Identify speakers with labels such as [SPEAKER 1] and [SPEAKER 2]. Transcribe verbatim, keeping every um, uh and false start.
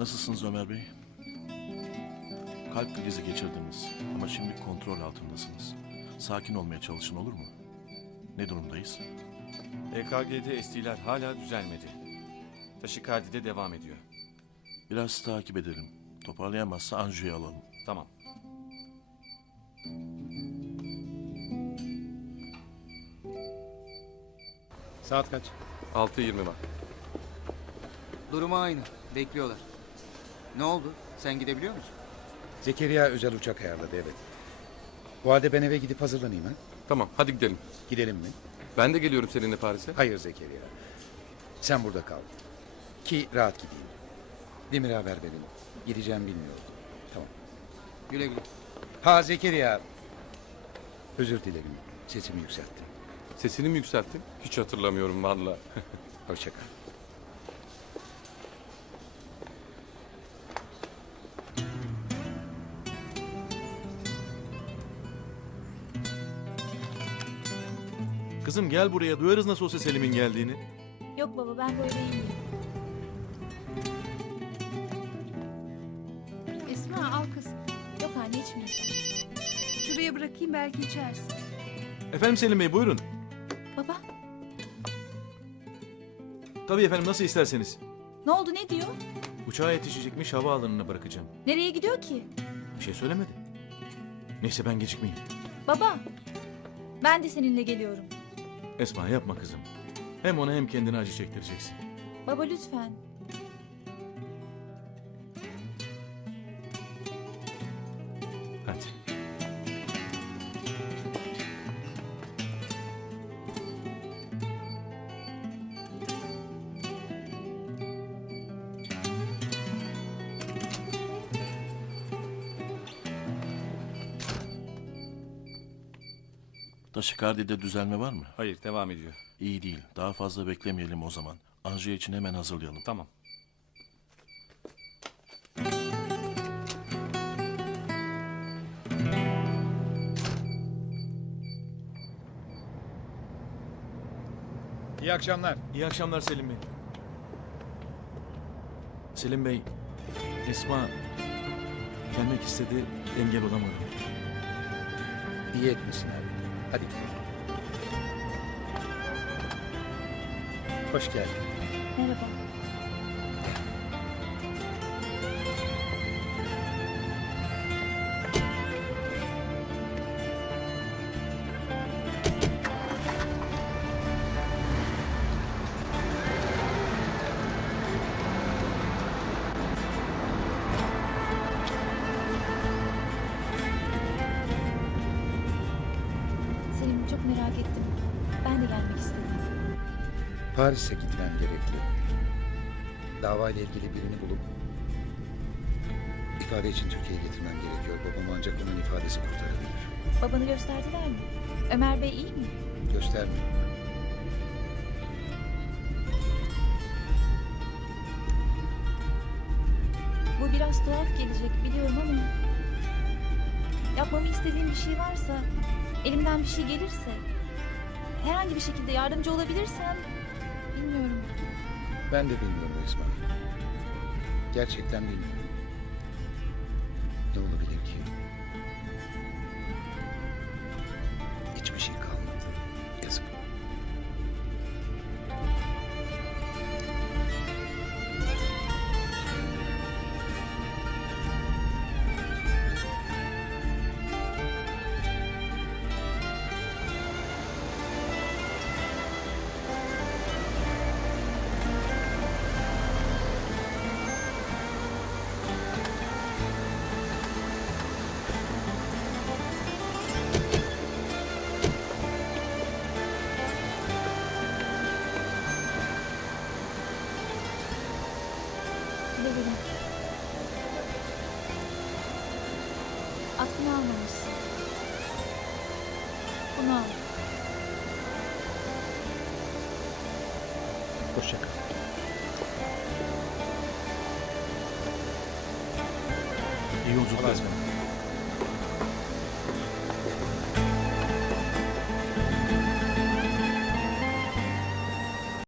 [SPEAKER 1] Nasılsınız Ömer Bey? Kalp krizi geçirdiniz ama şimdi kontrol altındasınız. Sakin olmaya çalışın, olur mu? Ne durumdayız?
[SPEAKER 2] E K G'de S T'ler hala düzelmedi. Taşikardide devam ediyor.
[SPEAKER 1] Biraz takip edelim. Toparlayamazsa anjiyo alalım.
[SPEAKER 2] Tamam.
[SPEAKER 3] Saat kaç?
[SPEAKER 4] altı yirmi var.
[SPEAKER 5] Durumu aynı. Bekliyorlar. Ne oldu? Sen gidebiliyor musun?
[SPEAKER 3] Zekeriya özel uçak ayarladı, evet. Bu halde ben eve gidip hazırlanayım ha.
[SPEAKER 4] Tamam, hadi gidelim.
[SPEAKER 3] Gidelim mi?
[SPEAKER 4] Ben de geliyorum seninle Paris'e.
[SPEAKER 3] Hayır Zekeriya. Sen burada kal. Ki rahat gideyim. Demir'e haber verin. Gideceğim bilmiyorum. Tamam.
[SPEAKER 5] Güle güle.
[SPEAKER 3] Ha Zekeriya. Özür dilerim. Sesimi yükselttim.
[SPEAKER 4] Sesini mi yükselttin? Hiç hatırlamıyorum valla.
[SPEAKER 3] Hoşça kal.
[SPEAKER 6] Kızım gel buraya, duyarız nasıl olsa Selim'in geldiğini.
[SPEAKER 7] Yok baba, ben böyle iyiyim.
[SPEAKER 8] Esma al kız.
[SPEAKER 7] Yok anne, içmeyeceğim.
[SPEAKER 8] Şuraya bırakayım, belki içersin.
[SPEAKER 6] Efendim Selim Bey, buyurun.
[SPEAKER 7] Baba,
[SPEAKER 6] Tabii efendim, nasıl isterseniz.
[SPEAKER 7] ne oldu, ne diyor?
[SPEAKER 6] Uçağa yetişecekmiş, havaalanına bırakacağım.
[SPEAKER 7] Nereye gidiyor ki?
[SPEAKER 6] Bir şey söylemedi. Neyse ben gecikmeyeyim.
[SPEAKER 7] Baba, ben de seninle geliyorum.
[SPEAKER 6] Esma yapma kızım. Hem ona hem kendine acı çektireceksin.
[SPEAKER 7] Baba lütfen.
[SPEAKER 6] Hadi.
[SPEAKER 1] Taşikardide düzelme var mı?
[SPEAKER 2] Hayır, devam ediyor.
[SPEAKER 1] İyi değil. Daha fazla beklemeyelim o zaman. Anjiyo için hemen hazırlayalım.
[SPEAKER 2] Tamam.
[SPEAKER 3] İyi akşamlar.
[SPEAKER 6] İyi akşamlar Selim Bey. Selim Bey, Esma gelmek istedi, engel olamadım.
[SPEAKER 3] İyi etmişsin abi. Hadi gidelim. Hoş geldin.
[SPEAKER 7] Merhaba. Selim, çok merak ettim. Ben de gelmek istedim.
[SPEAKER 3] Paris'e gitmem gerekli. Davayla ilgili birini bulup ifade için Türkiye'ye getirmem gerekiyor. Babam ancak onun ifadesi kurtarabilir.
[SPEAKER 7] Babanı gösterdiler mi? Ömer Bey iyi mi?
[SPEAKER 3] Göstermiyorum ben.
[SPEAKER 7] Bu biraz tuhaf gelecek biliyorum ama... yapmamı istediğim bir şey varsa, elimden bir şey gelirse... herhangi bir şekilde yardımcı olabilirsem... bilmiyorum.
[SPEAKER 3] Ben de bilmiyorum Esma. Gerçekten bilmiyorum. Ne olabilir ki? Hiçbir şey kalmadı. Yazık.
[SPEAKER 7] Güle güle. Aklını almamışsın. Bunu al.
[SPEAKER 3] Hoşça kal.
[SPEAKER 6] İyi yolculuklar.
[SPEAKER 3] Allah'a ısmarladık.